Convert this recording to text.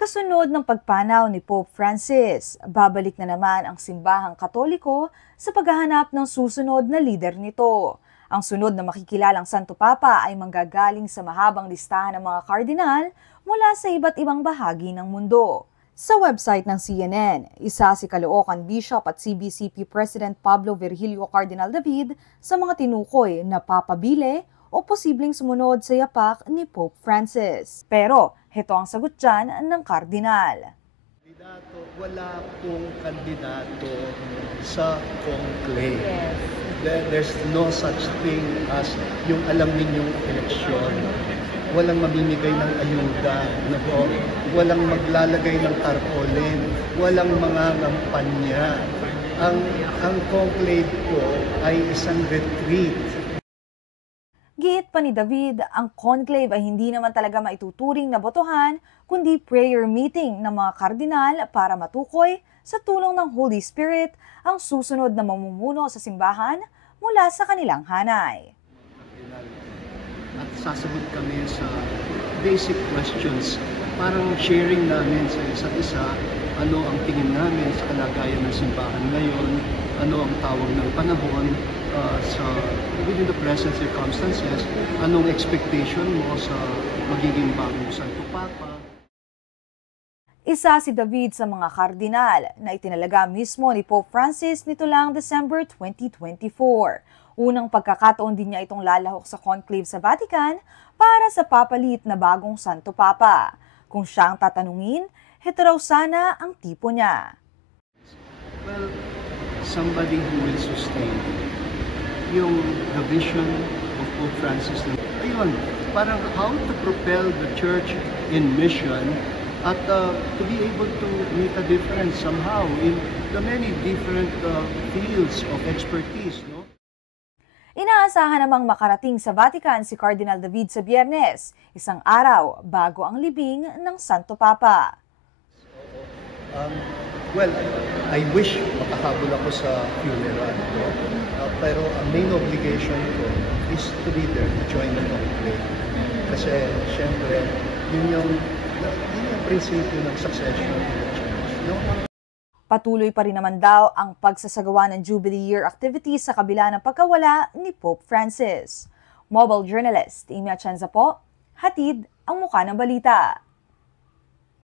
Kasunod ng pagpanaw ni Pope Francis, babalik na naman ang simbahang Katoliko sa paghahanap ng susunod na lider nito. Ang sunod na makikilalang Santo Papa ay manggagaling sa mahabang listahan ng mga kardinal mula sa iba't ibang bahagi ng mundo. Sa website ng CNN, isa si Caloocan Bishop at CBCP President Pablo Virgilio Cardinal David sa mga tinukoy na papabili o posibleng sumunod sa yapak ni Pope Francis. Pero heto ang sagot dyan ng kardinal. Wala pong kandidato sa conclave. There's no such thing as yung alam ninyong eleksyon. Walang mamimigay ng ayuda, walang maglalagay ng tarpaulin, walang mga ngampanya. Ang conclave po ay isang retreat. Giit pa ni David, ang conclave ay hindi naman talaga maituturing na botohan, kundi prayer meeting ng mga kardinal para matukoy sa tulong ng Holy Spirit ang susunod na mamumuno sa simbahan mula sa kanilang hanay. At sasagot kami sa basic questions, parang sharing namin sa isa't isa, ano ang tingin namin sa kalagayan ng simbahan ngayon, ano ang tawag ng panahon, within the present circumstances, anong expectation mo sa magiging bagong Santo Papa. Isa si David sa mga kardinal na itinalaga mismo ni Pope Francis nito lang December 2024. Unang pagkakataon din niya itong lalahok sa conclave sa Vatican para sa papalit na bagong Santo Papa. Kung siya ang tatanungin, heto raw sana ang tipo niya. Well, somebody who will sustain yung the vision of Pope Francis. Ayun, parang how to propel the church in mission at to be able to make a difference somehow in the many different fields of expertise, no? Inaasahan namang makarating sa Vatican si Cardinal David sa Biyernes, isang araw bago ang libing ng Santo Papa. Well, I wish makahabol ako sa funeral. Pero ang main obligation ko is to be there to join the conclave. Kasi, syempre, yun yung prinsipyo ng succession in the church. No? Patuloy pa rin naman daw ang pagsasagawa ng Jubilee Year activities sa kabila ng pagkawala ni Pope Francis. Mobile journalist Amy Atienza po, hatid ang mukha ng balita.